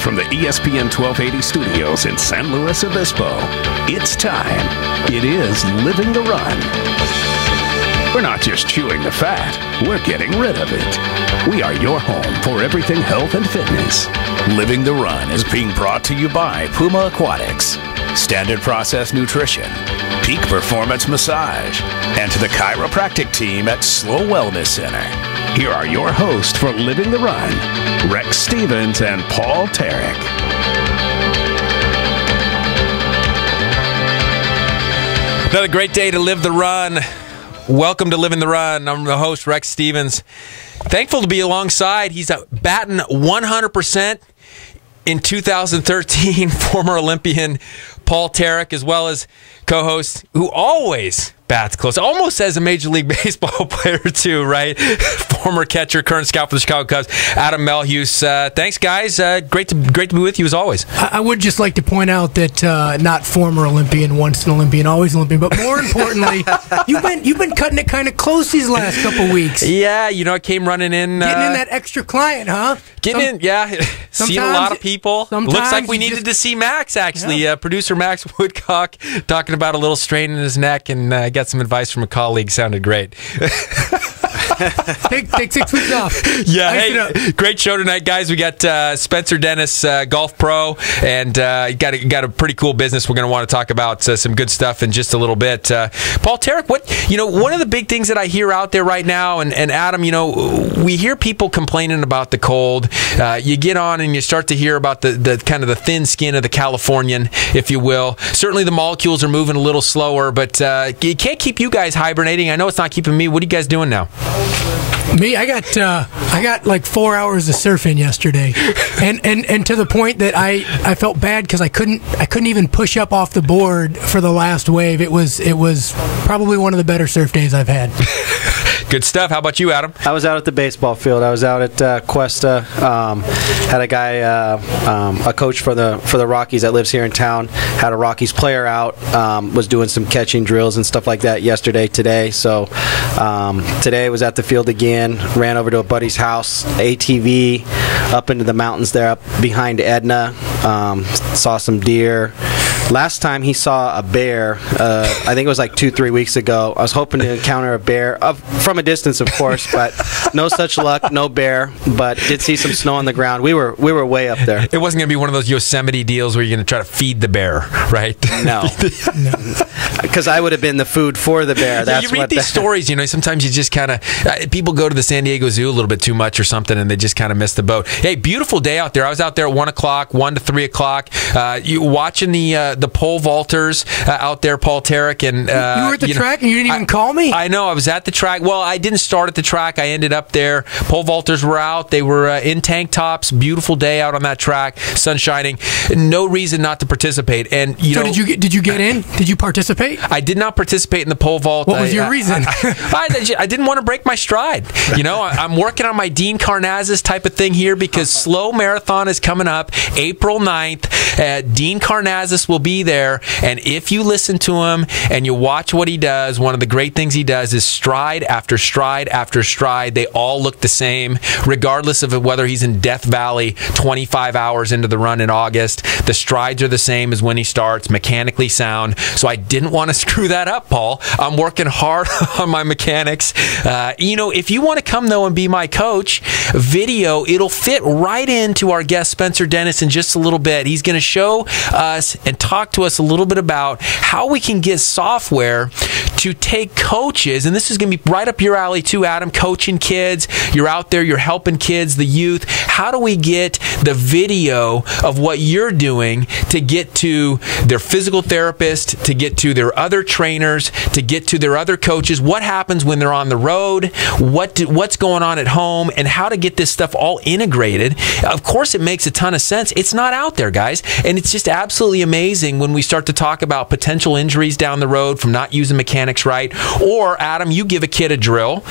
Live from the ESPN 1280 studios in San Luis Obispo, it's time. It is Living the Run. We're not just chewing the fat, we're getting rid of it. We are your home for everything health and fitness. Living the Run is being brought to you by Puma Aquatics, Standard Process Nutrition, Peak Performance Massage, and to the chiropractic team at Slow Wellness Center. Here are your hosts for Living the Run, Rex Stevens and Paul Tarek. Another great day to live the run. Welcome to Living the Run. I'm the host, Rex Stevens. Thankful to be alongside. He's batting 100% in 2013, former Olympian Paul Tarek, as well as co-host who always bats close, almost as a Major League Baseball player too, right? Former catcher, current scout for the Chicago Cubs, Adam Melhuse. Thanks, guys. Great to be with you as always. I would just like to point out that not former Olympian, once an Olympian, always Olympian, but more importantly, you've been cutting it kind of close these last couple weeks. Yeah, I came running in, getting in that extra client, huh? Seeing a lot of people. Looks like we needed to see Max actually. Yeah. Producer Max Woodcock talking about a little strain in his neck, and got some advice from a colleague. Sounded great. Take 6 weeks off. Yeah, hey, great show tonight, guys. We got Spencer Dennis, golf pro, and got a pretty cool business. We're going to want to talk about some good stuff in just a little bit. Paul Tarek, one of the big things that I hear out there right now, and Adam, we hear people complaining about the cold. You get on and you start to hear about the kind of the thin skin of the Californian, if you will. Certainly the molecules are moving a little slower, but it can't keep you guys hibernating. I know it's not keeping me. What are you guys doing now? Me, I got like 4 hours of surfing yesterday, and to the point that I felt bad because I couldn't even push up off the board for the last wave. It was probably one of the better surf days I've had. Good stuff. How about you, Adam? I was out at the baseball field. I was out at Cuesta. Had a guy, a coach for the Rockies that lives here in town. Had a Rockies player out. Was doing some catching drills and stuff like that today. So today was at the field again. Ran over to a buddy's house. ATV up into the mountains there, up behind Edna. Saw some deer. Last time he saw a bear, I think it was like 2-3 weeks ago. I was hoping to encounter a bear from a distance, of course, but no such luck, no bear. But did see some snow on the ground. We were way up there. It wasn't going to be one of those Yosemite deals where you're going to try to feed the bear, right? No, because I would have been the food for the bear. That's you read these stories. Sometimes you just kind of people go to the San Diego Zoo a little bit too much or something, and they just kind of miss the boat. Hey, beautiful day out there. I was out there at 1 o'clock, 1 to 3 o'clock. You watching the pole vaulters out there, Paul Tarek, and you were at the track and you didn't even call me. I know, I was at the track. Well, I didn't start at the track. I ended up there. Pole vaulters were out. They were in tank tops. Beautiful day out on that track, sun shining. No reason not to participate. And so did you get in? Did you participate? I did not participate in the pole vault. What was your reason? I didn't want to break my stride. I'm working on my Dean Karnazes type of thing here because Slow Marathon is coming up April 9th. Dean Karnazes will be there. And if you listen to him and you watch what he does, one of the great things he does is stride after stride after stride. They all look the same, regardless of whether he's in Death Valley 25 hours into the run in August. The strides are the same as when he starts, mechanically sound. So I didn't want to screw that up, Paul. I'm working hard on my mechanics. If you want to come, though, and be my coach, it'll fit right into our guest, Spencer Dennis, in just a little bit. He's going to show us and talk to us a little bit about how we can get software to take coaches, and this is going to be right up your alley too, Adam, coaching kids. You're out there, you're helping kids, the youth. How do we get the video of what you're doing to get to their physical therapist, to get to their other trainers, to get to their other coaches? What happens when they're on the road? What's going on at home? And how to get this stuff all integrated? Of course, it makes a ton of sense. It's not out there, guys, and it's just absolutely amazing when we start to talk about potential injuries down the road from not using mechanics mechanics right. Or, Adam, you give a kid a drill.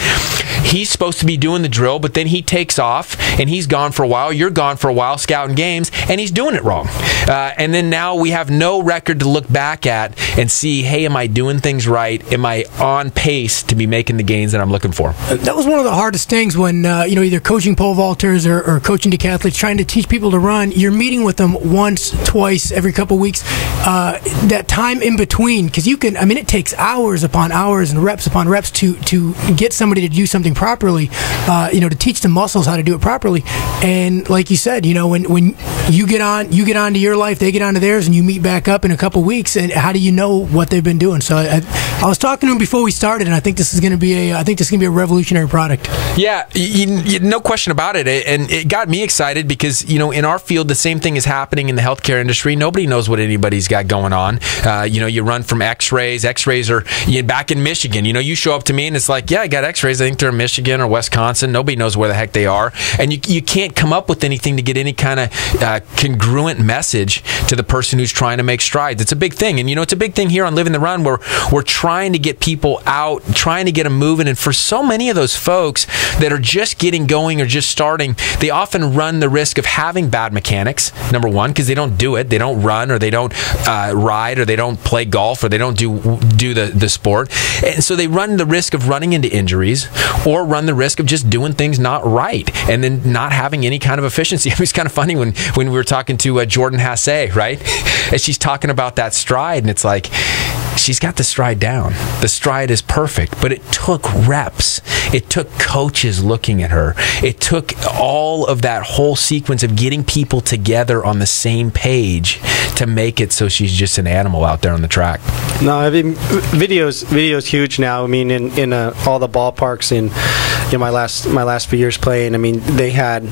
He's supposed to be doing the drill, but then he takes off, and he's gone for a while. You're gone for a while scouting games, and he's doing it wrong. And then now we have no record to look back at and see, hey, am I doing things right? Am I on pace to be making the gains that I'm looking for? That was one of the hardest things when, either coaching pole vaulters or coaching decathletes, trying to teach people to run. You're meeting with them once, twice, every couple of weeks. That time in between, because it takes hours upon hours and reps upon reps to get somebody to do something properly, to teach the muscles how to do it properly. And like you said, when you get on to your life, they get onto theirs, and you meet back up in a couple weeks, and how do you know what they've been doing? So I was talking to him before we started, and I think this is going to be a revolutionary product. Yeah, no question about it. And it got me excited because, in our field, the same thing is happening in the healthcare industry. Nobody knows what anybody's got going on. You run from x-rays. X-rays are back in Michigan. You show up to me and it's like, yeah, I got x-rays. I think they're in Michigan or Wisconsin. Nobody knows where the heck they are. And you can't come up with anything to get any kind of congruent message to the person who's trying to make strides. It's a big thing. And, it's a big thing here on Living the Run where we're trying to get people out, trying to get them moving. And for so many of those folks that are just getting going or just starting, they often run the risk of having bad mechanics, number one, because they don't do it. They don't run, or they don't ride, or they don't play golf, or they don't do the sport. And so they run the risk of running into injuries, or run the risk of just doing things not right and then not having any kind of efficiency. It was kind of funny when we were talking to Jordan Hasse, right? And she's talking about that stride, and it's like, she's got the stride down. The stride is perfect, but it took reps. It took coaches looking at her. It took all of that whole sequence of getting people together on the same page to make it so she's just an animal out there on the track. No, video's huge now. In all the ballparks in my last few years playing, they had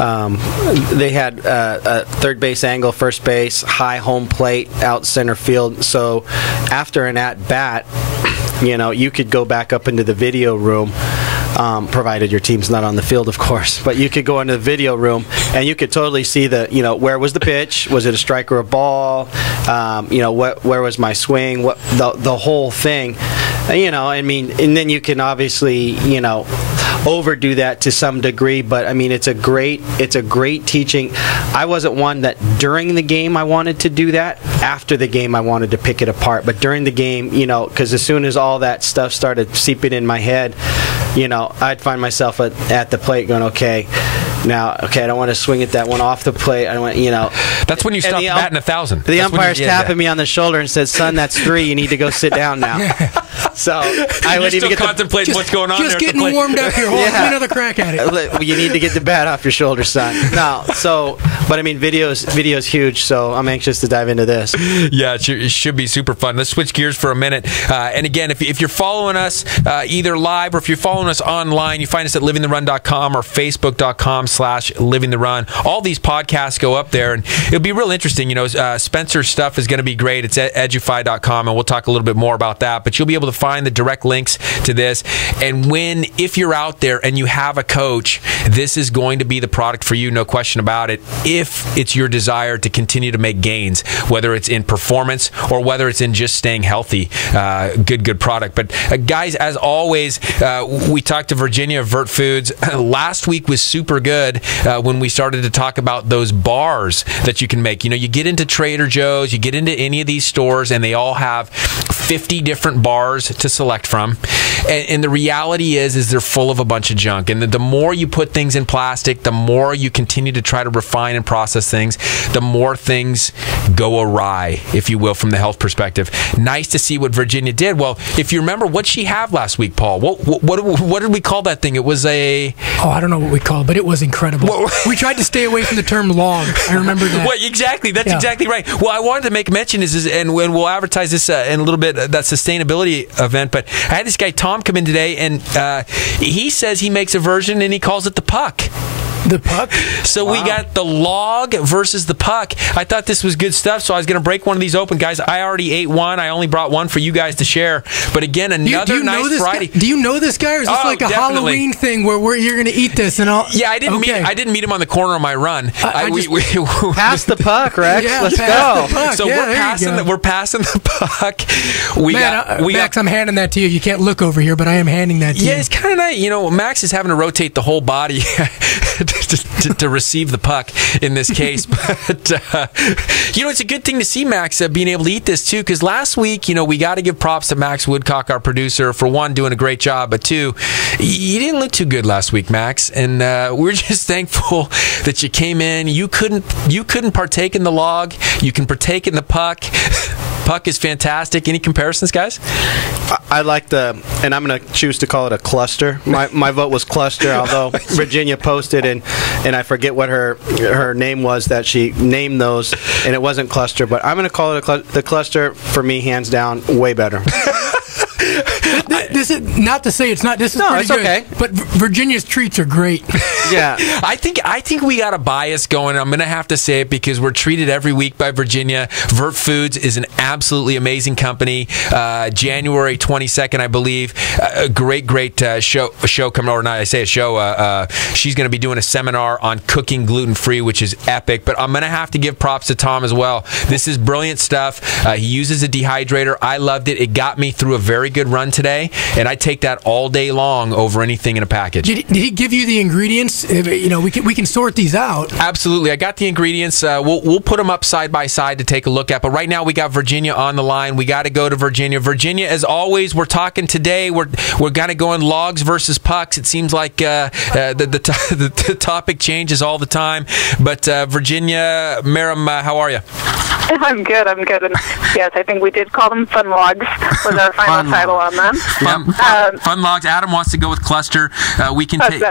a third base angle, first base, high home plate, out center field. So after an at-bat, you could go back up into the video room, provided your team's not on the field, of course. But you could go into the video room, and you could totally see where was the pitch? Was it a strike or a ball? Where was my swing? What the whole thing? And then you can obviously, overdo that to some degree, but it's a great teaching. I wasn't one that during the game I wanted to do that. After the game I wanted to pick it apart, but during the game, because as soon as all that stuff started seeping in my head, I'd find myself at the plate going, okay, I don't want to swing at that one off the plate. I don't want, That's when you stop batting 1,000. The umpire's tapping me on the shoulder and says, "Son, that's 3. You need to go sit down now." So I would even contemplate what's going on. Just there getting warmed up here. Have another crack at it. You need to get the bat off your shoulder, son. No, but video's huge. So I'm anxious to dive into this. Yeah, it should be super fun. Let's switch gears for a minute. And again, if you're following us either live or if you're following us online, you find us at livingtherun.com or facebook.com/livingtherun. All these podcasts go up there, and it'll be real interesting. Spencer's stuff is going to be great. It's at edufy.com, and we'll talk a little bit more about that. But you'll be able to find the direct links to this. And if you're out there and you have a coach, this is going to be the product for you, no question about it, if it's your desire to continue to make gains, whether it's in performance or whether it's in just staying healthy. Good product. But guys, as always, we talked to Virginia of Vert Foods. Last week was super good when we started to talk about those bars that you can make. You get into Trader Joe's, you get into any of these stores, and they all have 50 different bars to select from. And the reality is they're full of a bunch of junk. And the more you put things in plastic, the more you continue to try to refine and process things, the more things go awry, if you will, from the health perspective. Nice to see what Virginia did. Well, if you remember, what'd she have last week, Paul? What did we call that thing? It was a... Oh, I don't know what we called it, but it was incredible. We tried to stay away from the term log. I remember that. Well, exactly. That's exactly right. Well, I wanted to make mention and we'll advertise this in a little bit, that sustainability event, but I had this guy, Tom, come in today, and he says he makes a version and he calls it the puck. The puck? So we got the log versus the puck. I thought this was good stuff, so I was going to break one of these open, guys. I already ate one. I only brought one for you guys to share. But again, another nice variety. Do you know this guy, or is this like a definitely. Halloween thing where you're going to eat this and all? Yeah, I didn't meet him on the corner of my run. Pass the puck, Rex. Yeah, Let's pass go. the puck. So Yeah, we're passing the puck. Max, I'm handing that to you. You can't look over here, but I am handing that to you. Yeah, it's kind of nice. You know, Max is having to rotate the whole body to receive the puck in this case. But, you know, it's a good thing to see Max being able to eat this, too, because last week, you know, we got to give props to Max Woodcock, our producer, for one, doing a great job, but two, you didn't look too good last week, Max, and we're just thankful that you came in. You couldn't partake in the log. You can partake in the puck. Puck is fantastic. Any comparisons, guys? I like and I'm going to choose to call it a cluster. My vote was cluster, although Virginia posted, and I forget what her name was that she named those, and it wasn't cluster, but I'm going to call it the cluster. For me, hands down, way better. This is not to say it's not. This is pretty good. Okay. But Virginia's treats are great. Yeah, I think we got a bias going. I'm going to have to say it because we're treated every week by Virginia. Vert Foods is an absolutely amazing company. January 22nd, I believe. A great show coming over. Now I say a show. She's going to be doing a seminar on cooking gluten-free, which is epic. But I'm going to have to give props to Tom as well. This is brilliant stuff. He uses a dehydrator. I loved it. It got me through a very good run today, and I take that all day long over anything in a package. Did he give you the ingredients? You know, we can sort these out. Absolutely. I got the ingredients. We'll put them up side by side to take a look at. But right now we got Virginia on the line. We got to go to Virginia. Virginia, as always, we're talking today. We're kind of going logs versus pucks. It seems like the topic changes all the time. But Virginia, Merrim, how are you? I'm good. And yes, I think we did call them fun logs was our final title on them. Fun logs. Adam wants to go with cluster. We can take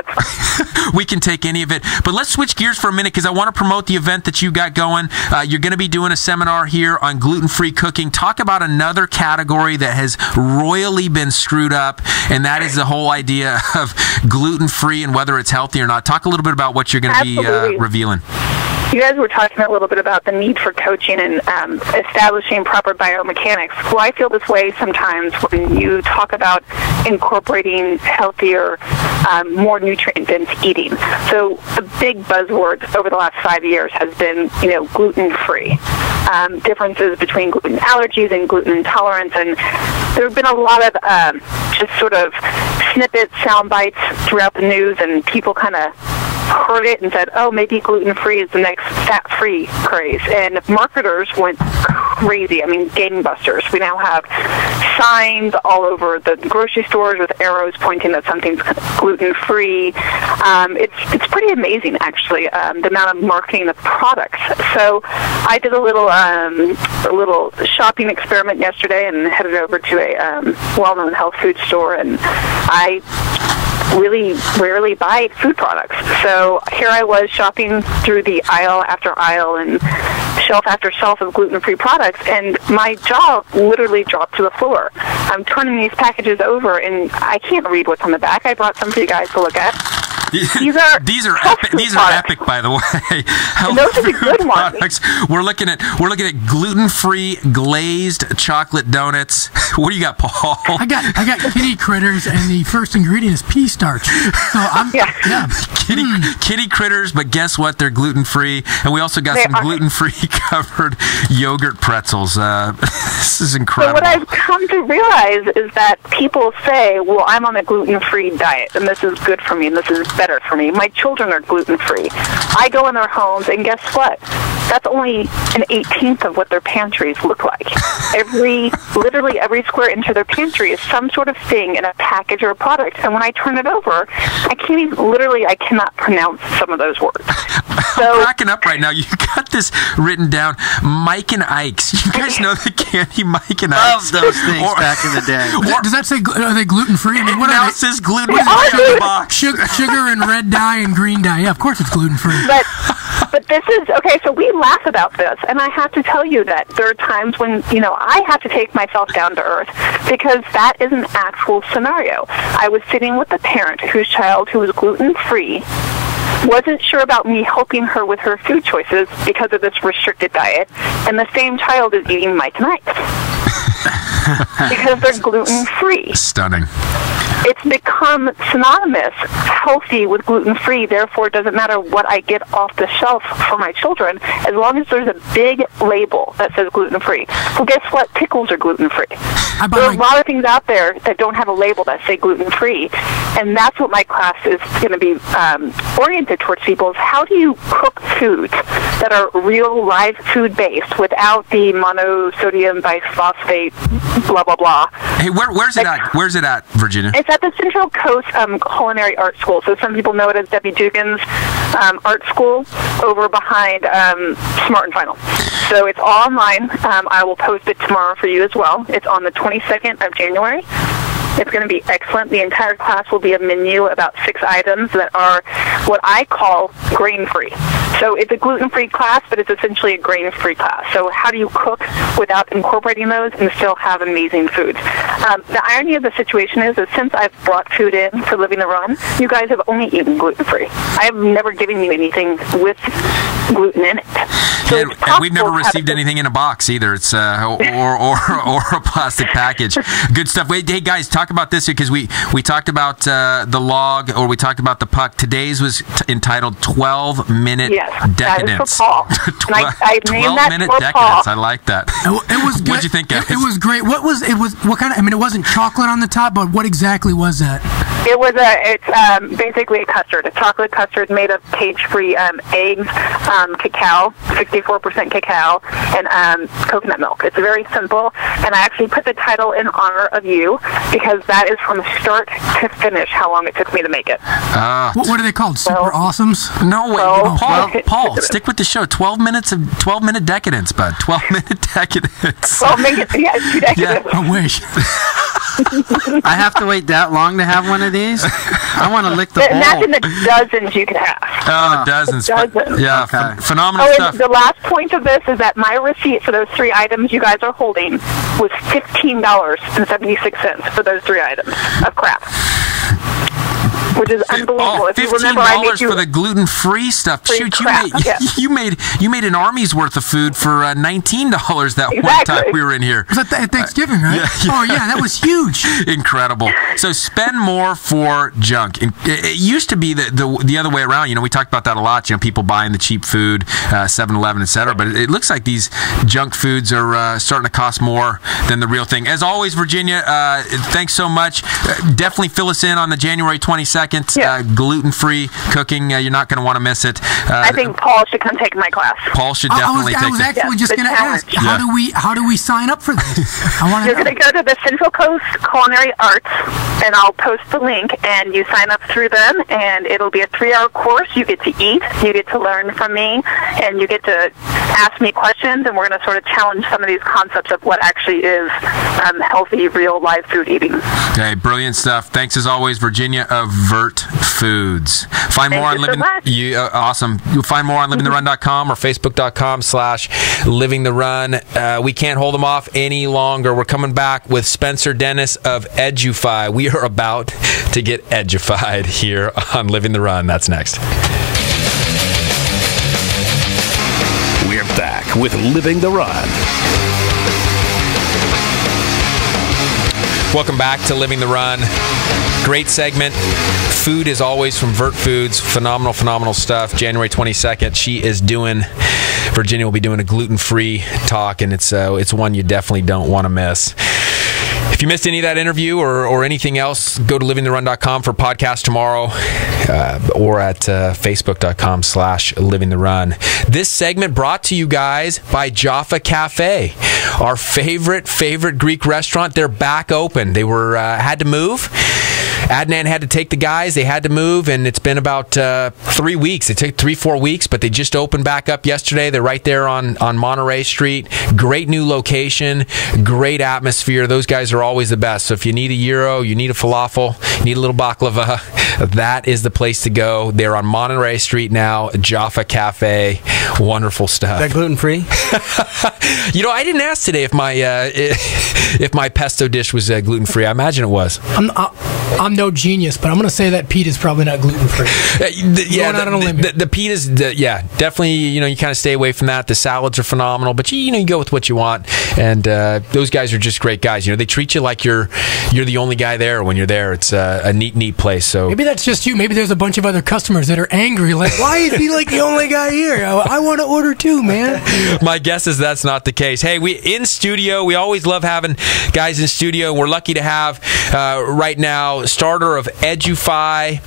we can take any of it. But let's switch gears for a minute because I want to promote the event that you got going. You're going to be doing a seminar here on gluten-free cooking. Talk about another category that has royally been screwed up, and that is the whole idea of gluten-free and whether it's healthy or not. Talk a little bit about what you're going to be revealing. You guys were talking a little bit about the need for coaching and establishing proper biomechanics. Well, I feel this way sometimes when you talk about incorporating healthier, more nutrient-dense eating. So the big buzzword over the last 5 years has been, gluten-free. Differences between gluten allergies and gluten intolerance, and there have been a lot of just sort of snippets, sound bites throughout the news, and people kind of heard it and said, oh, maybe gluten-free is the next fat-free craze. And marketers went crazy. I mean, gangbusters. We now have signs all over the grocery stores with arrows pointing that something's gluten-free. It's pretty amazing, actually, the amount of marketing of products. So I did a little shopping experiment yesterday and headed over to a well-known health food store, and I really rarely buy food products. So here I was shopping through the aisle after aisle and shelf after shelf of gluten-free products, and my jaw literally dropped to the floor. I'm turning these packages over, and I can't read what's on the back. I brought some for you guys to look at. These are epic. These are epic, by the way. Those are the good ones. We're looking at gluten-free glazed chocolate donuts. What do you got, Paul? I got kitty critters, and the first ingredient is pea starch. So kitty critters, but guess what? They're gluten-free, and we also got some gluten-free covered yogurt pretzels. This is incredible. So what I've come to realize is that people say, "Well, I'm on a gluten-free diet, and this is good for me, and this is better for me. My children are gluten-free." I go in their homes, and guess what? That's only an 18th of what their pantries look like. Literally every square inch of their pantry is some sort of thing in a package or a product. And when I turn it over, I cannot pronounce some of those words. So, I'm cracking up right now. You got this written down. Mike and Ike's. You guys know the candy Mike and Ike's. Love those things back in the day. Does that say, are they gluten-free? I mean, what now are it says gluten-free on the box. Sugar and red dye and green dye. Yeah, of course it's gluten-free. But this is, okay, so we laugh about this, and I have to tell you that there are times when, I have to take myself down to earth because that is an actual scenario. I was sitting with a parent whose child who was gluten-free wasn't sure about me helping her with her food choices because of this restricted diet, and the same child is eating Mike Knights because they're gluten-free. Stunning. It's become synonymous, healthy with gluten-free. Therefore, it doesn't matter what I get off the shelf for my children, as long as there's a big label that says gluten-free. Well, guess what? Pickles are gluten-free. There are a lot of things out there that don't have a label that say gluten-free, and that's what my class is going to be oriented towards people, is how do you cook foods that are real, live food-based without the monosodium biphosphate, blah, blah, blah. Hey, where's it at? Where's it at, Virginia? It's at the Central Coast Culinary Art School. So some people know it as Debbie Dugan's Art School over behind Smart and Final. So it's all online. I will post it tomorrow for you as well. It's on the 22nd of January. It's going to be excellent. The entire class will be a menu, about 6 items that are what I call grain-free. So it's a gluten-free class, but it's essentially a grain-free class. So how do you cook without incorporating those and still have amazing foods? The irony of the situation is that since I've brought food in for Living the Run, you guys have only eaten gluten-free. I have never given you anything with gluten in it. So and we've never received anything in a box either. It's or a plastic package. Good stuff. Wait, hey guys, talk about this because we talked about the log, or we talked about the puck. Today's was entitled 12-minute decadence. That is for Paul. I named that 12-minute for decadence. Paul. I like that. It was good. What'd you think, guys? It was great. What kind of? I mean, it wasn't chocolate on the top, but what exactly was that? It's basically a custard, a chocolate custard made of cage-free eggs, cacao, 64% cacao, and coconut milk. It's very simple, and I actually put the title in honor of you because that is from start to finish how long it took me to make it. What are they called? Super Awesomes? No way. Paul, stick with the show. 12-minute decadence, bud. 12-minute decadence. 12 minutes, yeah, 2 decadence. Yeah. I wish. I have to wait that long to have one of these? I want to lick the bowl. Imagine the dozens you could have. Oh, dozens. Dozens. Yeah, Okay. Phenomenal stuff. The last point of this is that my receipt for those 3 items you guys are holding was $15.76 for those 3 items of crap. Which is unbelievable. If you remember, I made you for the gluten-free stuff. Shoot, you made an army's worth of food for $19 that one time we were in here. Was that at Thanksgiving, right? Yeah. Oh yeah, that was huge. Incredible. So spend more for junk. It used to be the other way around. You know, we talked about that a lot. You know, people buying the cheap food, 7-Eleven, etc. But it looks like these junk foods are starting to cost more than the real thing. As always, Virginia, thanks so much. Definitely fill us in on the January 22nd. Gluten-free cooking. You're not going to want to miss it. I think Paul should come take my class. Paul should definitely take it. I was actually just going to ask, how do we sign up for this? I want You're going to go to the Central Coast Culinary Arts, and I'll post the link, and you sign up through them, and it'll be a 3-hour course. You get to eat, you get to learn from me, and you get to ask me questions, and we're going to sort of challenge some of these concepts of what actually is healthy, real, live food eating. Okay, brilliant stuff. Thanks as always, Virginia of Vert Foods. Find more on awesome. You'll find more on livingtherun.com or facebook.com/livingtherun. We can't hold them off any longer. We're coming back with Spencer Dennis of Edufy. We are about to get edufied here on Living the Run. That's next. We're back with Living the Run. Welcome back to Living the Run. Great segment. Food is always from Vert Foods. Phenomenal stuff. January 22nd, Virginia will be doing a gluten-free talk, and it's one you definitely don't want to miss. If you missed any of that interview or anything else, go to livingtherun.com for podcast tomorrow or at facebook.com/livingtherun. This segment brought to you guys by Jaffa Cafe, our favorite Greek restaurant. They're back open. They were had to move. Adnan had to take the guys. They had to move, and it's been about 3 weeks. It took 3-4 weeks, but they just opened back up yesterday. They're right there on Monterey Street. Great new location, great atmosphere. Those guys are always the best. So if you need a gyro, you need a falafel, you need a little baklava, that is the place to go. They're on Monterey Street now, Jaffa Cafe. Wonderful stuff. Is that gluten-free? You know, I didn't ask today if my pesto dish was gluten-free. I imagine it was. I'm no genius, but I'm going to say that peat is probably not gluten free. The peat is definitely. You kind of stay away from that. The salads are phenomenal, but you go with what you want. And those guys are just great guys. They treat you like you're the only guy there when you're there. It's a neat place. So maybe that's just you. Maybe there's a bunch of other customers that are angry. Like, why is he like the only guy here? I want to order too, man. My guess is that's not the case. Hey, we in studio. We always love having guys in studio. We're lucky to have right now starter of Edufy.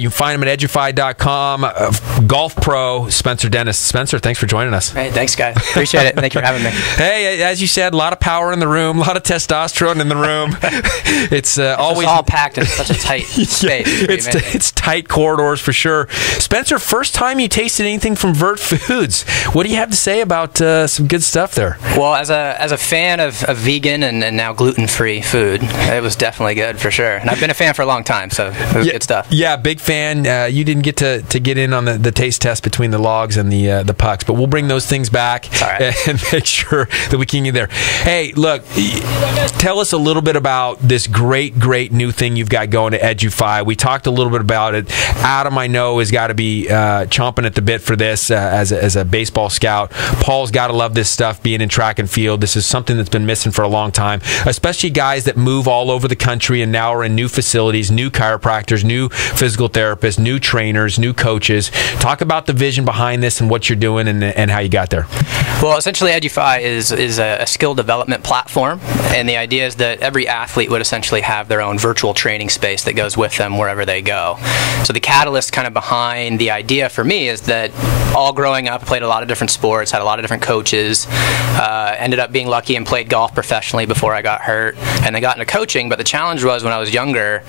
You can find him at edufy.com. Golf pro Spencer Dennis. Spencer, thanks for joining us. Hey, thanks, guys. Appreciate it. Thank you for having me. Hey, as you said, a lot of power in the room, a lot of testosterone in the room. It's always all packed in such a tight space. It's tight corridors for sure. Spencer, first time you tasted anything from Vert Foods. What do you have to say about some good stuff there? Well, as a fan of vegan and now gluten-free food, it was definitely good for sure. And I've been a fan for a long time, so it was good stuff. Yeah, big fan. You didn't get to get in on the taste test between the logs and the pucks, but we'll bring those things back and make sure that we can get there. Hey, look, tell us a little bit about this great new thing you've got going to Edufy. We talked a little bit about it. Adam, I know, has got to be chomping at the bit for this as a baseball scout. Paul's got to love this stuff, being in track and field. This is something that's been missing for a long time, especially guys that move all over the country and now are in new facilities, new chiropractors, new physical therapists, new trainers, new coaches. Talk about the vision behind this and what you're doing and how you got there. Well, essentially, Edufy is a skill development platform, and the idea is that every athlete would essentially have their own virtual training space that goes with them wherever they go. So the catalyst kind of behind the idea for me is that all growing up, I played a lot of different sports, had a lot of different coaches, ended up being lucky and played golf professionally before I got hurt, and then got into coaching. But the challenge was when I was younger,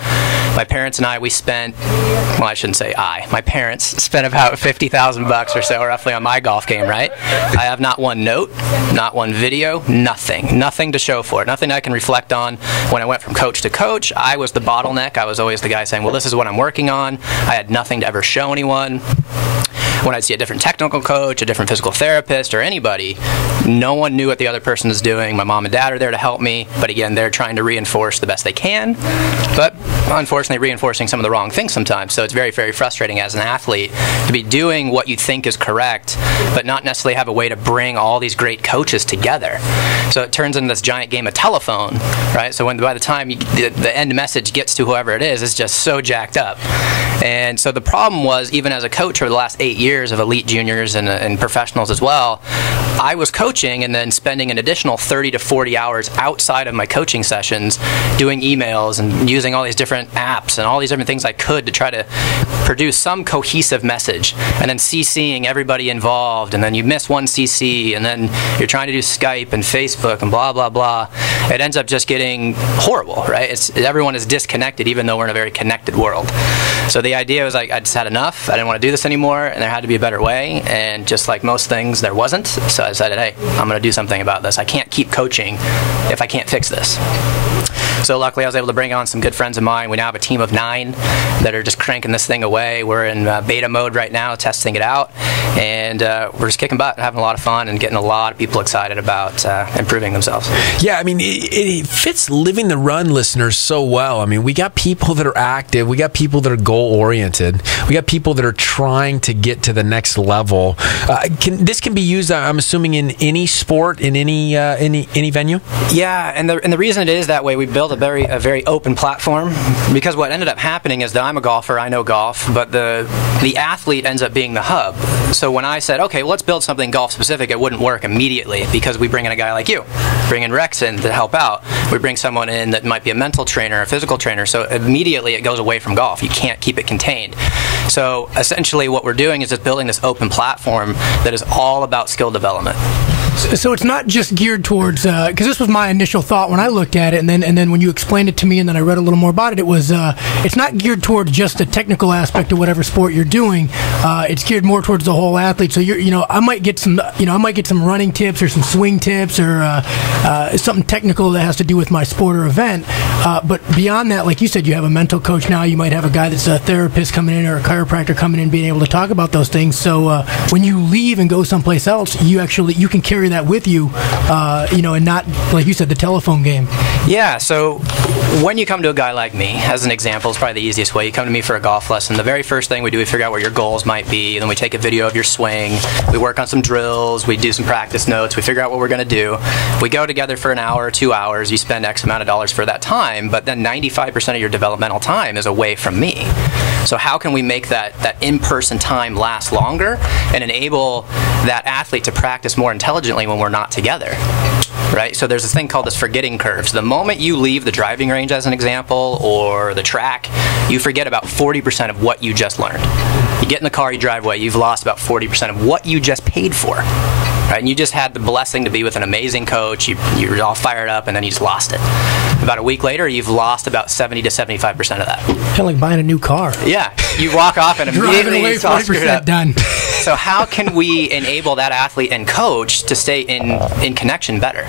my parents and we spent, well, I shouldn't say my parents spent about $50,000 or so roughly on my golf game, right? I have not one note, not one video, nothing to show for it, nothing I can reflect on. When I went from coach to coach, I was the bottleneck. I was always the guy saying, well, this is what I'm working on. I had nothing to ever show anyone. When I'd see a different technical coach, a different physical therapist, or anybody, no one knew what the other person is doing. My mom and dad are there to help me, but again, they're trying to reinforce the best they can, but unfortunately reinforcing some of the wrong things sometimes. So it's very, very frustrating as an athlete to be doing what you think is correct, but not necessarily have a way to bring all these great coaches together. So it turns into this giant game of telephone, right? So by the time the end message gets to whoever it is, it's just so jacked up. And so the problem was, even as a coach over the last 8 years of elite juniors and professionals as well, I was coaching and then spending an additional 30 to 40 hours outside of my coaching sessions doing emails and using all these different apps and all these different things I could to try to produce some cohesive message, and then CCing everybody involved, and then you miss one CC, and then you're trying to do Skype and Facebook and blah, blah, blah. It ends up just getting horrible, right? Everyone is disconnected, even though we're in a very connected world. So the idea was I just had enough. I didn't want to do this anymore, and there had to be a better way. And just like most things, there wasn't. So I decided, hey, I'm going to do something about this. I can't keep coaching if I can't fix this. So luckily I was able to bring on some good friends of mine. We now have a team of 9 that are just cranking this thing away. We're in beta mode right now, testing it out, and we're just kicking butt, having a lot of fun, and getting a lot of people excited about improving themselves. Yeah, I mean, it fits Living the Run listeners so well. I mean, we got people that are active, we got people that are goal-oriented, we got people that are trying to get to the next level. This can be used, I'm assuming, in any sport, in any venue? Yeah, and the reason it is that way, we built a very open platform, because what ended up happening is that I'm a golfer, I know golf, but the athlete ends up being the hub. So when I said, okay, well, let's build something golf specific, it wouldn't work immediately, because we bring in a guy like you, bring in Rex in to help out. We bring someone in that might be a mental trainer, a physical trainer, so immediately it goes away from golf. You can't keep it contained. So essentially what we're doing is just building this open platform that is all about skill development. So it's not just geared towards, because this was my initial thought when I looked at it, and then when you explained it to me, and then I read a little more about it, it was it's not geared towards just the technical aspect of whatever sport you're doing. It's geared more towards the whole athlete. So I might get some running tips or some swing tips or something technical that has to do with my sport or event. But beyond that, like you said, you have a mental coach now. You might have a guy that's a therapist coming in or a chiropractor coming in, being able to talk about those things. So when you leave and go someplace else, you can carry that with you, and not, like you said, the telephone game. Yeah, so when you come to a guy like me, as an example, is probably the easiest way. You come to me for a golf lesson. The very first thing we do, we figure out what your goals might be. Then we take a video of your swing. We work on some drills. We do some practice notes. We figure out what we're going to do. We go together for an hour or 2 hours. You spend X amount of dollars for that time, but then 95% of your developmental time is away from me. So how can we make that in-person time last longer and enable that athlete to practice more intelligently when we're not together? Right? So there's this thing called this forgetting curve. So the moment you leave the driving range, as an example, or the track, you forget about 40% of what you just learned. You get in the car, you drive away, you've lost about 40% of what you just paid for. Right? And you just had the blessing to be with an amazing coach, you're all fired up, and then you just lost it. About a week later, you've lost about 70 to 75% of that. Kind of like buying a new car. Yeah. You walk off and immediately away, 40% done. So how can we enable that athlete and coach to stay in connection better?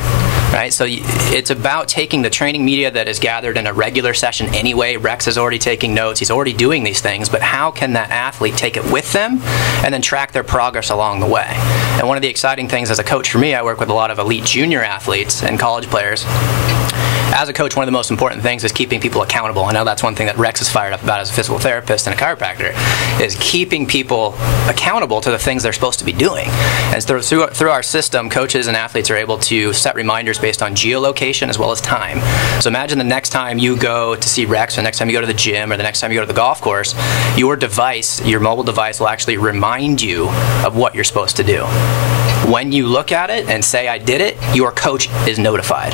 Right? So it's about taking the training media that is gathered in a regular session anyway. Rex is already taking notes. He's already doing these things. But how can that athlete take it with them and then track their progress along the way? And one of the exciting things as a coach for me, I work with a lot of elite junior athletes and college players. As a coach, one of the most important things is keeping people accountable. I know that's one thing that Rex is fired up about as a physical therapist and a chiropractor, is keeping people accountable to the things they're supposed to be doing. And through our system, coaches and athletes are able to set reminders based on geolocation as well as time. So imagine the next time you go to see Rex, or the next time you go to the gym, or the next time you go to the golf course, your device, your mobile device, will actually remind you of what you're supposed to do. When you look at it and say, I did it, your coach is notified.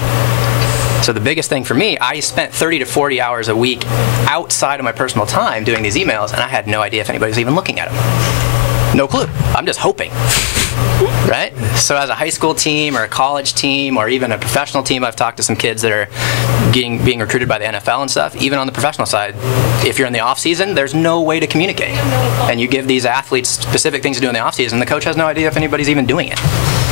So the biggest thing for me, I spent 30 to 40 hours a week outside of my personal time doing these emails, and I had no idea if anybody was even looking at them. No clue. I'm just hoping. Right? So as a high school team or a college team or even a professional team, I've talked to some kids that are being recruited by the NFL and stuff. Even on the professional side, if you're in the off season, there's no way to communicate. And you give these athletes specific things to do in the off season, the coach has no idea if anybody's even doing it.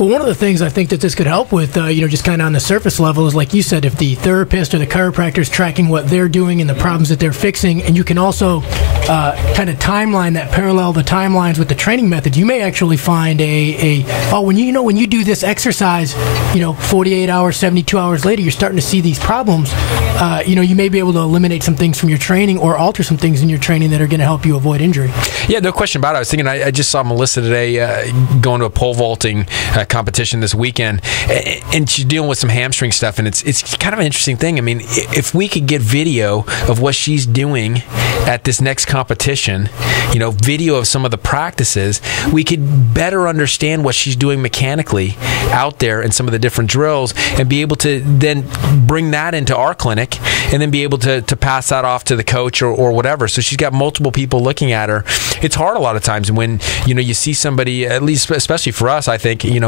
Well, one of the things I think that this could help with, just kind of on the surface level, is like you said, if the therapist or the chiropractor is tracking what they're doing and the problems that they're fixing, and you can also kind of timeline that, parallel the timelines with the training methods, you may actually find when you do this exercise, 48 hours, 72 hours later, you're starting to see these problems. You may be able to eliminate some things from your training or alter some things in your training that are going to help you avoid injury. Yeah, no question about it. I was thinking, I just saw Melissa today going to a pole vaulting competition this weekend, and she's dealing with some hamstring stuff, and it's kind of an interesting thing. I mean, if we could get video of what she's doing at this next competition, video of some of the practices, we could better understand what she's doing mechanically out there and some of the different drills, and be able to then bring that into our clinic and then be able to pass that off to the coach or whatever. So she's got multiple people looking at her. It's hard a lot of times when you see somebody, at least especially for us, I think, in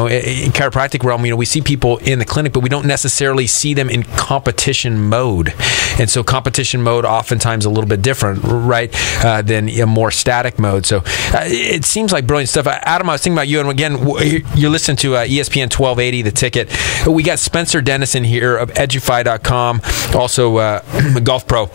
chiropractic realm, we see people in the clinic, but we don't necessarily see them in competition mode. And so competition mode oftentimes a little bit different, right, than a more static mode. So it seems like brilliant stuff. Adam, I was thinking about you, and again, you're listening to ESPN 1280, The Ticket. We got Spencer Dennison here of Edufy.com, also Golf Pro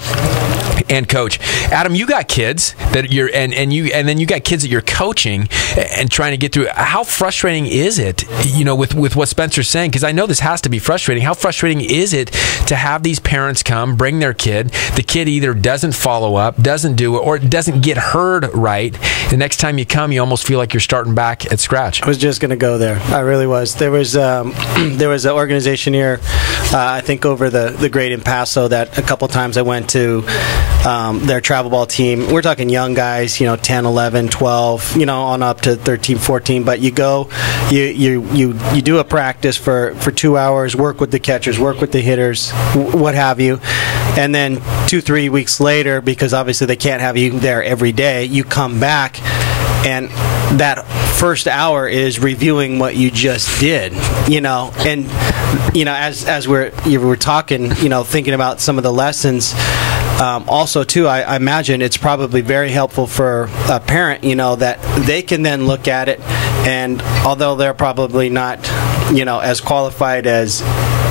and coach. Adam, you got kids that you're and then you got kids that you're coaching and trying to get through. How frustrating is it, with what Spencer's saying? Because I know this has to be frustrating. How frustrating is it to have these parents come, bring their kid, the kid either doesn't follow up, doesn't do it, or doesn't get heard right. The next time you come, you almost feel like you're starting back at scratch. I was just going to go there. I really was. There was an organization here, I think over the Great in Paso, that a couple times I went to their travel ball team. We're talking young guys, 10, 11, 12, on up to 13, 14. But you go, you do a practice for 2 hours, work with the catchers, work with the hitters, what have you. And then 2-3 weeks later, because obviously they can't have you there every day, you come back, and that first hour is reviewing what you just did, and as you were talking, thinking about some of the lessons. Also, too, I imagine it's probably very helpful for a parent, that they can then look at it, and although they're probably not, as qualified as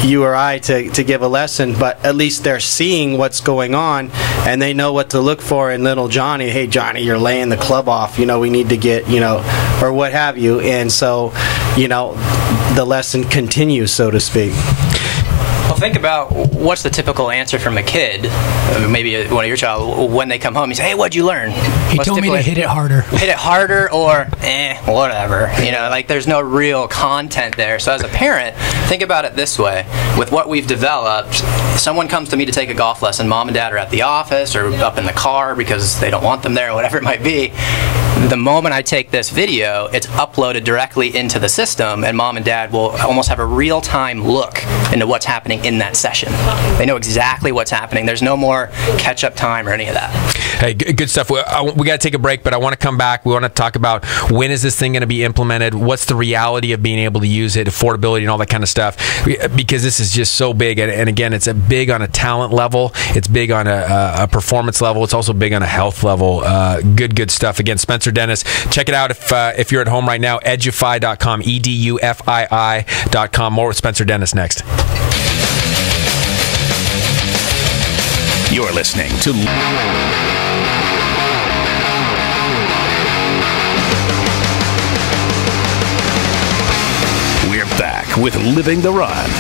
you or I to give a lesson, but at least they're seeing what's going on, and they know what to look for in little Johnny. Hey, Johnny, you're laying the club off. We need to get, or what have you. And so, the lesson continues, so to speak. think about what's the typical answer from a kid, maybe one of your child, when they come home. You say, hey, what'd you learn? He told me to hit it harder. Hit it harder, or whatever. Like there's no real content there. So as a parent, think about it this way. With what we've developed, someone comes to me to take a golf lesson. Mom and dad are at the office or up in the car because they don't want them there, or whatever it might be. The moment I take this video, it's uploaded directly into the system, and mom and dad will almost have a real-time look into what's happening in that session. They know exactly what's happening. There's no more catch-up time or any of that. Hey, good stuff. We got to take a break, but I want to come back. We want to talk about when is this thing going to be implemented, what's the reality of being able to use it, affordability, and all that kind of stuff, because this is just so big. And again, it's big on a talent level. It's big on a performance level. It's also big on a health level. Good stuff. Again, Spencer Dennis. Check it out if you're at home right now. Edufii.com, EDUFII.com. More with Spencer Dennis next. You're listening to We're back with Living the Run.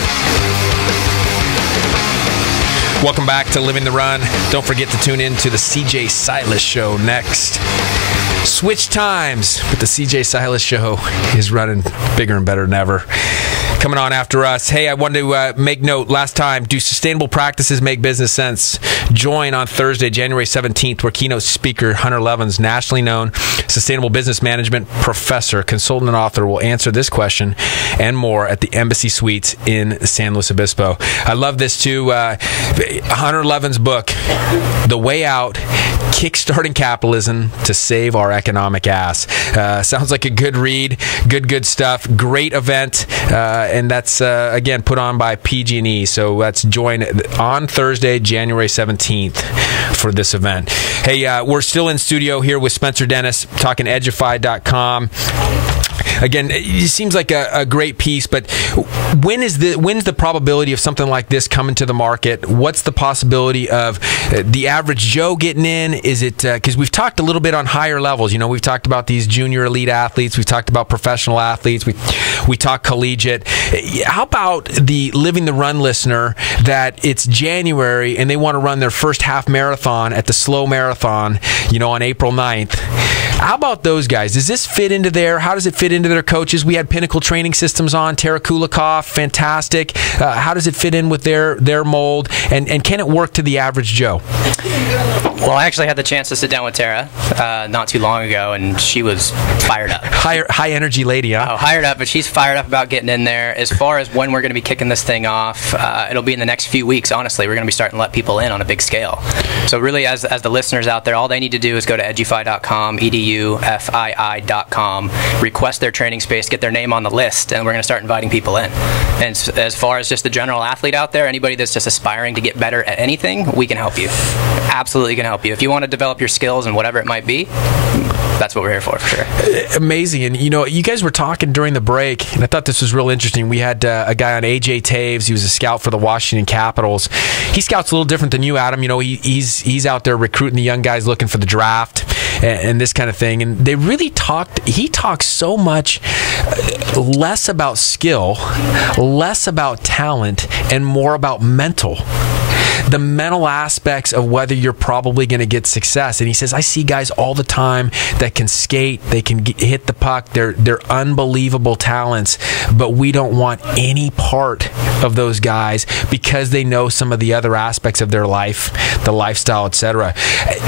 Welcome back to Living the Run. Don't forget to tune in to the CJ Silas Show next. Switch times, but the CJ Silas Show is running bigger and better than ever. Coming on after us. Hey, I wanted to make note last time. Do sustainable practices make business sense? Join on Thursday, January 17th, where keynote speaker Hunter Levins, nationally known sustainable business management professor, consultant, and author, will answer this question and more at the Embassy Suites in San Luis Obispo. I love this too. Hunter Levins' book, The Way Out: Kickstarting Capitalism to Save Our Economic Ass. Sounds like a good read. Good stuff. Great event. And that's, again, put on by PG&E. So let's join on Thursday, January 17th for this event. Hey, we're still in studio here with Spencer Dennis, talking edufii.com. Again, it seems like a great piece, but when's the probability of something like this coming to the market? What's the possibility of the average Joe getting in? Is it because we've talked a little bit on higher levels? We've talked about these junior elite athletes. We've talked about professional athletes. We talk collegiate. How about the Living the Run listener that it's January and they want to run their first half marathon at the slow marathon, on April 9th? How about those guys? Does this fit into there? How does it fit into their coaches? We had Pinnacle Training Systems on, Tara Kulikov, fantastic. How does it fit in with their mold? And can it work to the average Joe? Well, I actually had the chance to sit down with Tara not too long ago, and she was fired up. High energy lady, huh? Oh, fired up, but she's fired up about getting in there. As far as when we're going to be kicking this thing off, it'll be in the next few weeks, honestly. We're going to be starting to let people in on a big scale. So really, as the listeners out there, all they need to do is go to edufii.com, edufii.com, request their training space, get their name on the list, and we're going to start inviting people in. And as far as just the general athlete out there, anybody that's just aspiring to get better at anything, we can help you. Absolutely can help you. If you want to develop your skills and whatever it might be, that's what we're here for sure. Amazing. And, you guys were talking during the break, and I thought this was real interesting. We had a guy on, AJ Taves. He was a scout for the Washington Capitals. He scouts a little different than you, Adam. He's out there recruiting the young guys looking for the draft and this kind of thing. And they really he talks so much less about skill, less about talent, and more about mental. The mental aspects of whether you're probably going to get success. And he says, I see guys all the time that can skate, they can hit the puck, they're unbelievable talents, but we don't want any part of those guys because they know some of the other aspects of their life, the lifestyle, etc.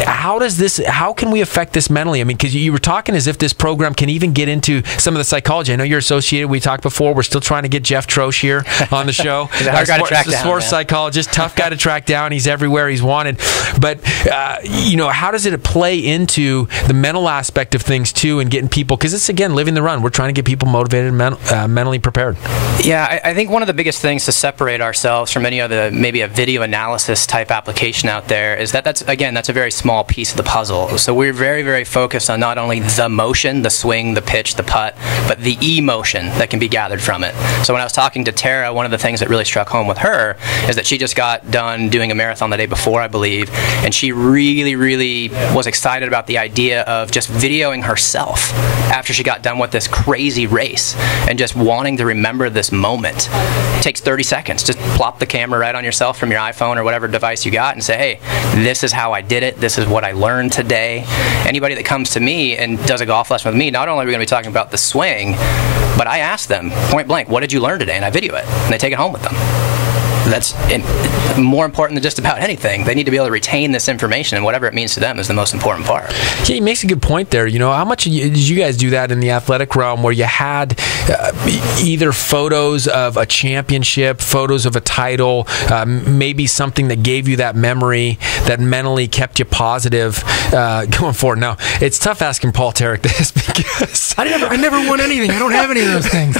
How can we affect this mentally? I mean, because you were talking as if this program can even get into some of the psychology. I know you're associated. We talked before. We're still trying to get Jeff Troche here on the show. Our sports psychologist, tough guy to track down. He's everywhere. He's wanted. But, how does it play into the mental aspect of things, too, and getting people, because it's, again, living the run. We're trying to get people motivated and mentally prepared. Yeah, I think one of the biggest things to separate ourselves from any other, maybe a video analysis type application out there is that's a very small piece of the puzzle. So we're very, very focused on not only the motion, the swing, the pitch, the putt, but the emotion that can be gathered from it. So when I was talking to Tara, one of the things that really struck home with her is that she just got done doing doing a marathon the day before, I believe, and she really, really was excited about the idea of just videoing herself after she got done with this crazy race and just wanting to remember this moment. It takes 30 seconds. Just plop the camera right on yourself from your iPhone or whatever device you got and say, hey, this is how I did it. This is what I learned today. Anybody that comes to me and does a golf lesson with me, not only are we going to be talking about the swing, but I ask them point blank, what did you learn today? And I video it, and they take it home with them. That's more important than just about anything. They need to be able to retain this information, and whatever it means to them is the most important part. Yeah, he makes a good point there. You know, how much did you guys do that in the athletic realm, where you had either photos of a championship, photos of a title, maybe something that gave you that memory that mentally kept you positive going forward? Now, it's tough asking Paul Tarek this because I never won anything. I don't have any of those things.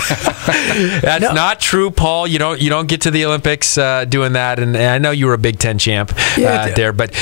That's not true, Paul. You don't get to the Olympics doing that, and I know you were a Big Ten champ there, but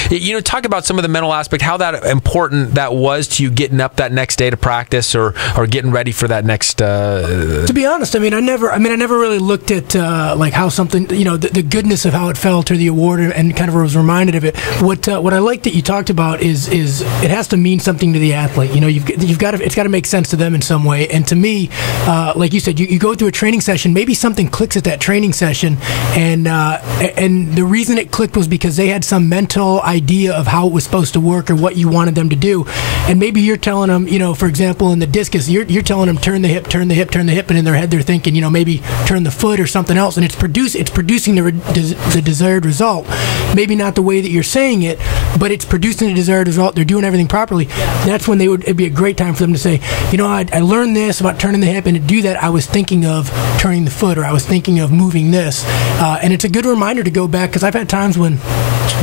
talk about some of the mental aspect, how that important that was to you getting up that next day to practice or getting ready for that next. To be honest, I never really looked at like how something, the goodness of how it felt or the award, and kind of was reminded of it. What I like that you talked about is it has to mean something to the athlete. You've got to, it's got to make sense to them in some way. And to me, like you said, you go through a training session, maybe something clicks at that training session, and the reason it clicked was because they had some mental idea of how it was supposed to work or what you wanted them to do. And maybe you're telling them, for example, in the discus, you're telling them turn the hip, turn the hip, turn the hip, and in their head they're thinking, maybe turn the foot or something else, and it's producing the desired result. Maybe not the way that you're saying it, but it's producing the desired result. They're doing everything properly. That's when it'd be a great time for them to say, I learned this about turning the hip, and to do that I was thinking of turning the foot, or I was thinking of moving this. And it's a good reminder to go back, because I've had times when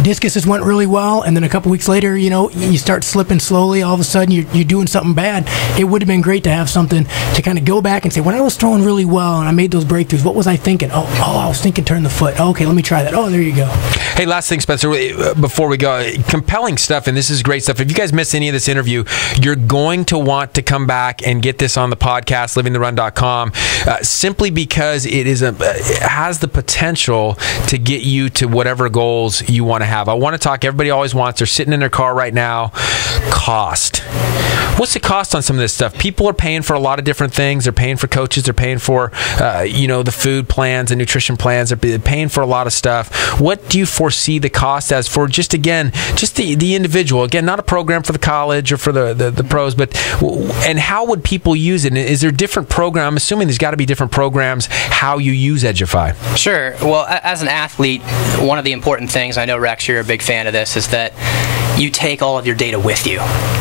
discuses went really well, and then a couple weeks later, you start slipping slowly. All of a sudden, you're doing something bad. It would have been great to have something to kind of go back and say, when I was throwing really well and I made those breakthroughs, what was I thinking? Oh, I was thinking turn the foot. Oh, okay, let me try that. Oh, there you go. Hey, last thing, Spencer, before we go, compelling stuff, and this is great stuff. If you guys miss any of this interview, you're going to want to come back and get this on the podcast, livingtherun.com, simply because it has the potential to get you to whatever goals you want to have. I want to talk, everybody always wants, they're sitting in their car right now, cost. What's the cost on some of this stuff? People are paying for a lot of different things. They're paying for coaches. They're paying for, the food plans and nutrition plans. They're paying for a lot of stuff. What do you foresee the cost as for just the individual? Again, not a program for the college or for the pros, and how would people use it? Is there different programs? I'm assuming there's got to be different programs how you use Edufy. Sure. Well, as an athlete, one of the important things, I know, Rex, you're a big fan of this, is that you take all of your data with you,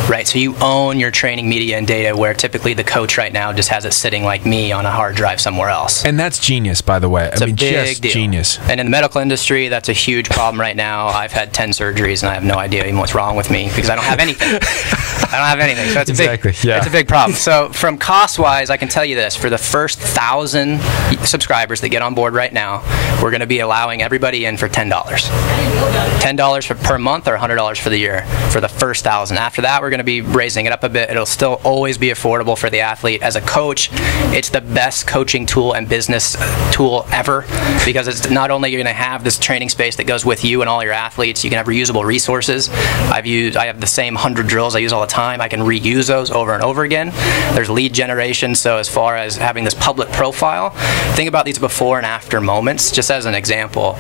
right? So you own your training media and data, where typically the coach right now just has it sitting like me on a hard drive somewhere else. And that's genius, by the way. It's a big just deal. Genius. And in the medical industry, that's a huge problem right now. I've had 10 surgeries, and I have no idea even what's wrong with me because I don't have anything. I don't have anything. So it's a big problem. So from cost-wise, I can tell you this. For the first 1,000 subscribers that get on board right now, we're going to be allowing everybody in for $10. $10 per month, or $100 for the year for the first 1,000. After that, we're going to be raising it up a bit. It'll still always be affordable for the athlete. As a coach, it's the best coaching tool and business tool ever, because it's not only you're going to have this training space that goes with you and all your athletes, you can have reusable resources. I have the same 100 drills I use all the time. I can reuse those over and over again. There's lead generation. So as far as having this public profile, think about these before and after moments. Just as an example,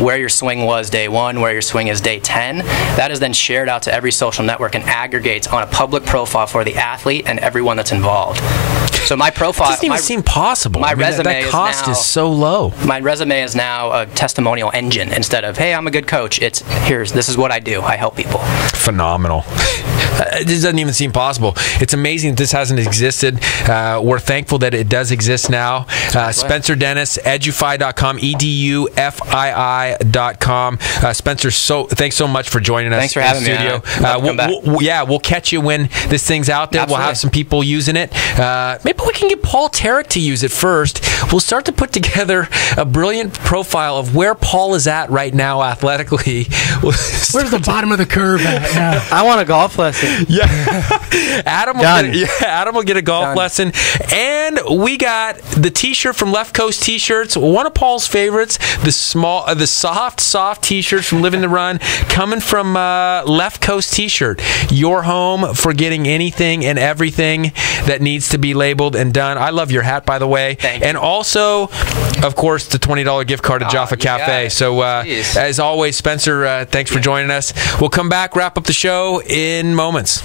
where your swing was day 1, where your swing is day 10, that is then shared out to every social network and aggregates on a public profile for the athlete and everyone that's involved. So my profile... It doesn't even seem possible. My resume that cost is so low. My resume is now a testimonial engine. Instead of, hey, I'm a good coach, it's, this is what I do. I help people. Phenomenal. This doesn't even seem possible. It's amazing that this hasn't existed. We're thankful that it does exist now. Spencer Dennis, edufy.com, edufii.com. Spencer, thanks so much for joining us. Thanks for having me. We'll catch you when this thing's out there. Absolutely. We'll have some people using it. Maybe we can get Paul Tarek to use it first. We'll start to put together a brilliant profile of where Paul is at right now athletically. Where's the bottom of the curve at? Yeah. I want a golf lesson. Yeah. Adam will get a golf lesson. And we got the T-shirt from Left Coast T-shirts, one of Paul's favorites, the soft T-shirts from Living the Run, coming from Left Coast T-shirt. Your home for getting anything and everything that needs to be labeled and done. I love your hat, by the way. Thank you. And also, of course, the $20 gift card to Jaffa Cafe. So, as always, Spencer, thanks for joining us. We'll come back, wrap up the show in moments.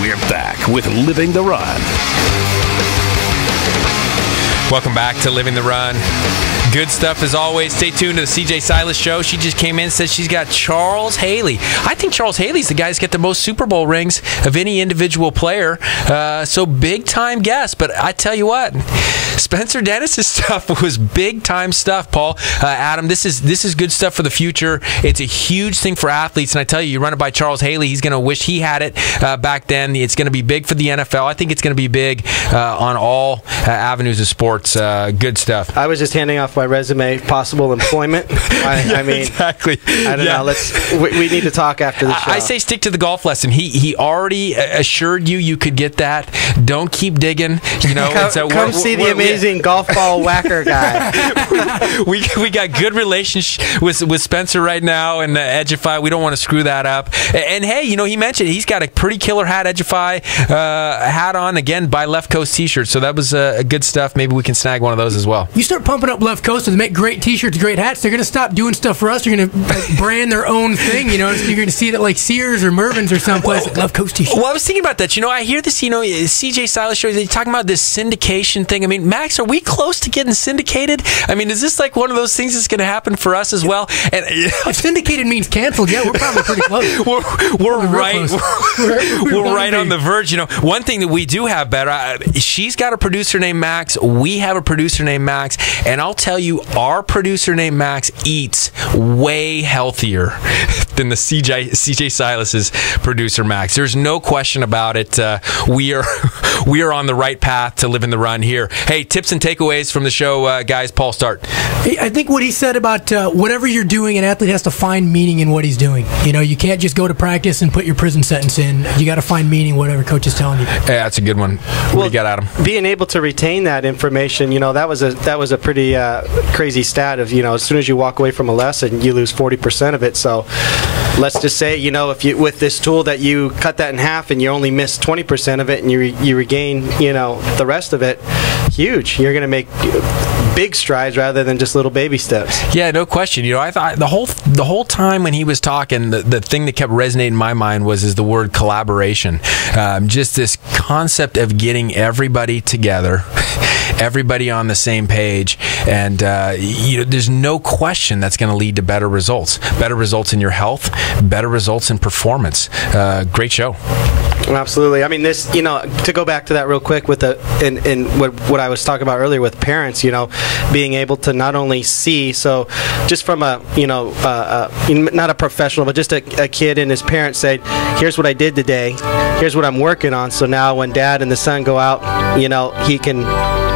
We're back with Living the Run. Welcome back to Living the Run. Good stuff as always. Stay tuned to the CJ Silas Show. She just came in and said she's got Charles Haley. I think Charles Haley's the guy who's got the most Super Bowl rings of any individual player. So big time guess. But I tell you what, Spencer Dennis's stuff was big time stuff, Paul. Adam, this is good stuff for the future. It's a huge thing for athletes. And I tell you, you run it by Charles Haley, he's going to wish he had it back then. It's going to be big for the NFL. I think it's going to be big on all avenues of sports. Good stuff. I was just handing off my resume, possible employment. I mean, exactly. I don't know. We need to talk after the show. I say stick to the golf lesson. He already assured you could get that. Don't keep digging. You know, come see the amazing golf ball whacker guy. we got good relationship with Spencer right now and Edgify. We don't want to screw that up. And hey, you know, he mentioned he's got a pretty killer hat, Edgify hat on again by Left Coast T-shirt. So that was good stuff. Maybe we can snag one of those as well. You start pumping up Left Coast and make great T-shirts, great hats. They're going to stop doing stuff for us. They're going to brand their own thing. You know, you're going to see it at like Sears or Mervyn's or someplace. Like Left Coast T-shirt. Well, I was thinking about that. You know, I hear this. You know, CJ Silas show. They're talking about this syndication thing. I mean, Max, are we close to getting syndicated? I mean, is this like one of those things that's going to happen for us as well? And if syndicated means canceled, yeah, we're probably pretty close. We're right. We're right on the verge. You know, one thing that we do have better. She's got a producer named Max. We have a producer named Max, and I'll tell you, our producer named Max eats way healthier than the CJ Silas's producer Max. There's no question about it. We are on the right path to living the run here. Hey, tips and takeaways from the show, guys. Paul, start. I think what he said about whatever you're doing, an athlete has to find meaning in what he's doing. You know, you can't just go to practice and put your prison sentence in. You got to find meaning, whatever coach is telling you. Yeah, that's a good one. What do you got, Adam? Being able to retain that information, you know, that was a pretty crazy stat of, you know, as soon as you walk away from a lesson, you lose 40% of it. So let's just say, you know, if you with this tool that you cut that in half and you only miss 20% of it and you regain, you know, the rest of it, huge. You're going to make big strides rather than just little baby steps. Yeah, no question. You know, I thought the whole time when he was talking, the thing that kept resonating in my mind was the word collaboration. Just this concept of getting everybody together, everybody on the same page, and you know, there's no question that's going to lead to better results in your health, better results in performance. Great show. Absolutely. I mean, this, you know, to go back to that real quick with what I was talking about earlier with parents, you know, being able to not only see, so just from a, you know, not a professional, but just a kid and his parents say, here's what I did today, here's what I'm working on. So now when dad and the son go out, you know, he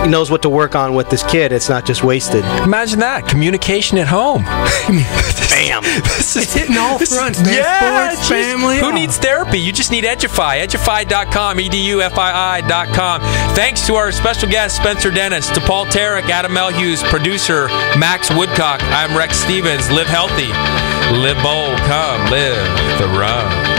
knows what to work on with this kid. It's not just wasted. Imagine that. Communication at home. Bam. It's hitting all fronts, man. Yeah, sports, family. Who needs therapy? You just need Edgify. Edgify.com, EDUFII.com. Thanks to our special guest, Spencer Dennis, to Paul Tarek, Adam Melhuse, producer Max Woodcock. I'm Rex Stevens. Live healthy. Live bold. Come live the run.